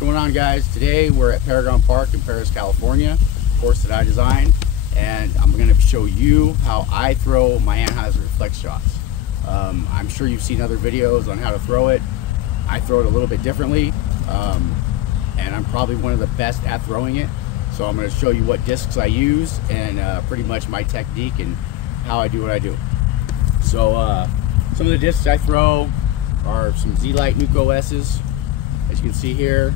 What's going on, guys? Today we're at Paragon Park in Paris, California, course that I designed, and I'm going to show you how I throw my Anhyzer Flex shots. I'm sure you've seen other videos on how to throw it. I throw it a little bit differently, and I'm probably one of the best at throwing it. So I'm going to show you what discs I use and pretty much my technique and how I do what I do. So some of the discs I throw are some Z-Lite Nuco S's, as you can see here.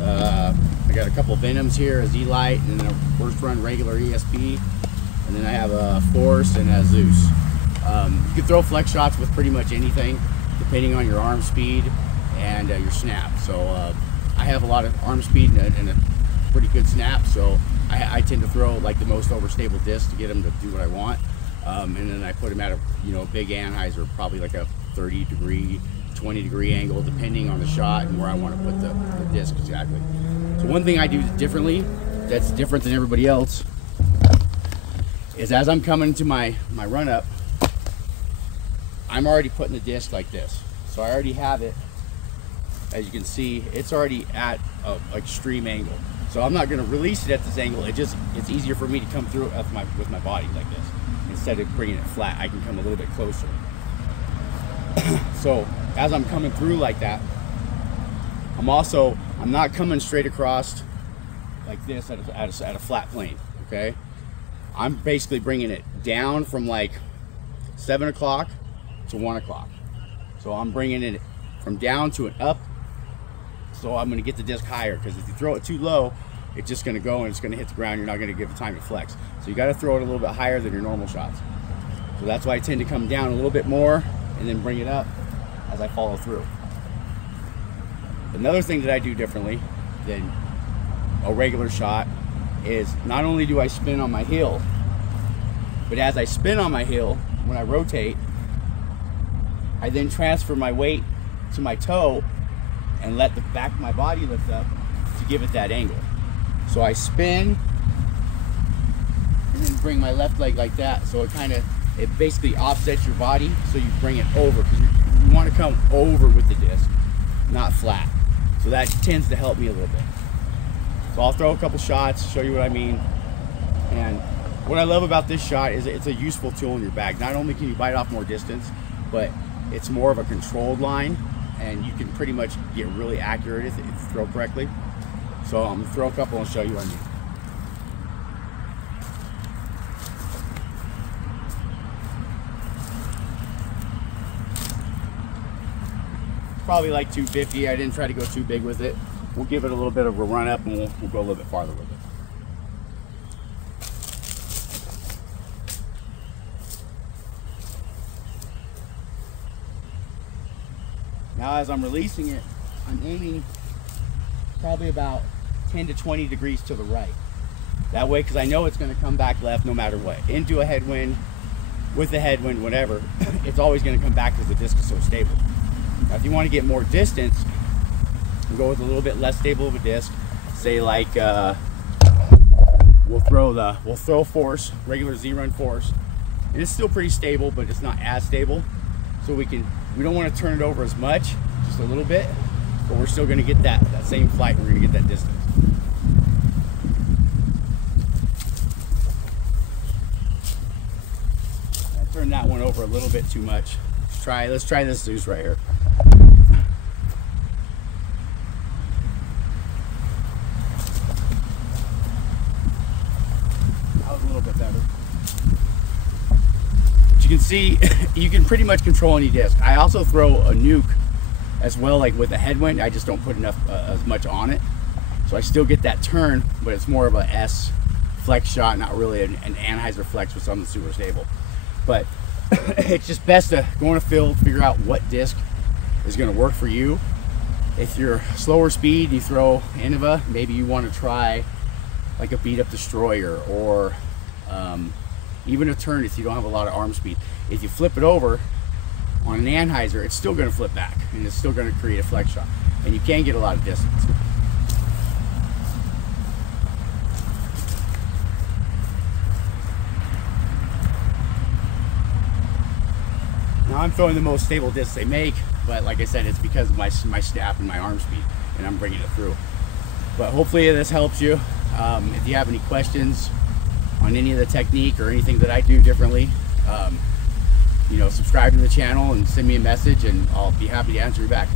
I got a couple Venoms here, a Z-Lite, and then a first run regular ESP, and then I have a Force and a Zeus. You can throw flex shots with pretty much anything, depending on your arm speed and your snap. So I have a lot of arm speed and a pretty good snap, so I tend to throw like the most overstable disc to get them to do what I want. And then I put them at a big Anhyzer, probably like a 30 degree, 20 degree angle, depending on the shot and where I want to put the disc exactly. So one thing I do differently, that's different than everybody else, is as I'm coming to my run up, I'm already putting the disc like this. So I already have it, as you can see, it's already at an extreme angle. So I'm not going to release it at this angle. It's easier for me to come through with my body like this. Instead of bringing it flat, I can come a little bit closer. So as I'm coming through like that, I'm not coming straight across like this at a flat plane, okay? I'm basically bringing it down from like 7 o'clock to 1 o'clock. So I'm bringing it from down to an up. So I'm gonna get the disc higher, because if you throw it too low, it's just gonna go and it's gonna hit the ground. You're not gonna give it time to flex. So you gotta throw it a little bit higher than your normal shots. So that's why I tend to come down a little bit more and then bring it up as I follow through. Another thing that I do differently than a regular shot is not only do I spin on my heel, but as I spin on my heel, when I rotate, I then transfer my weight to my toe and let the back of my body lift up to give it that angle. So I spin and then bring my left leg like that, so it basically offsets your body, so you bring it over, because you want to come over with the disc, not flat. So that tends to help me a little bit. So I'll throw a couple shots, show you what I mean. And what I love about this shot is it's a useful tool in your bag. Not only can you bite off more distance, but it's more of a controlled line, and you can pretty much get really accurate if you throw correctly. So I'm gonna throw a couple and show you what I mean. Probably like 250. I didn't try to go too big with it. We'll give it a little bit of a run up, and we'll go a little bit farther with it. Now as I'm releasing it, I'm aiming probably about 10 to 20 degrees to the right. That way, because I know it's going to come back left no matter what. Into a headwind, with a headwind, whatever, it's always going to come back because the disc is so stable. Now if you want to get more distance, we'll go with a little bit less stable of a disc. Say like, we'll throw Force, regular Z-Run Force. And it's still pretty stable, but it's not as stable. So we don't want to turn it over as much, just a little bit, but we're still going to get that same flight. We're going to get that distance. I turned that one over a little bit too much. Let's try this Zeus right here. That was a little bit better. You can see, you can pretty much control any disc. I also throw a nuke as well, like with a headwind. I just don't put enough as much on it, so I still get that turn, but it's more of a S flex shot, not really an Anhyzer Flex with something super stable. But it's just best to go in a field, figure out what disc is going to work for you. If you're slower speed, you throw Innova, maybe you want to try like a beat up destroyer, or even a turn if you don't have a lot of arm speed. If you flip it over on an Anhyzer, it's still going to flip back, and it's still going to create a flex shot, and you can get a lot of distance. Now I'm throwing the most stable discs they make, but like I said, it's because of my snap and my arm speed, and I'm bringing it through. But hopefully this helps you. If you have any questions on any of the technique or anything that I do differently, you know, subscribe to the channel and send me a message, and I'll be happy to answer you back.